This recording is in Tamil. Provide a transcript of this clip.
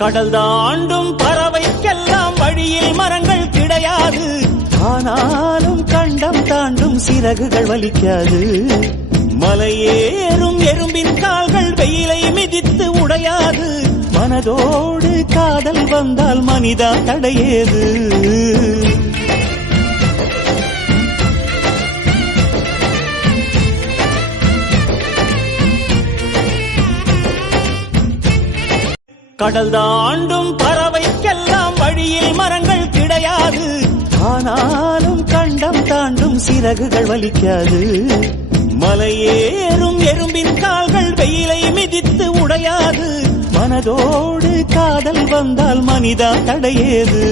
கடல் தாண்டும் பறவைக்கெல்லாம் வழியில் மரங்கள் கிடையாது. ஆனாலும் கண்டம் தாண்டும் சிறகுகள் வலிக்காது. மலையேறும் எறும்பின் கால்கள் வெயிலை மிதித்து உடையாது. மனதோடு காதல் வந்தால் மனிதா தடையேது. கடல் தாண்டும் பறவைக்கெல்லாம் வழியில் மரங்கள் கிடையாது. ஆனாலும் கண்டம் தாண்டும் சிறகுகள் வலிக்காது. மலையேறும் எறும்பின் கால்கள் வெயிலை மிதித்து உடையாது. மனதோடு காதல் வந்தால் மனிதா தடையேது.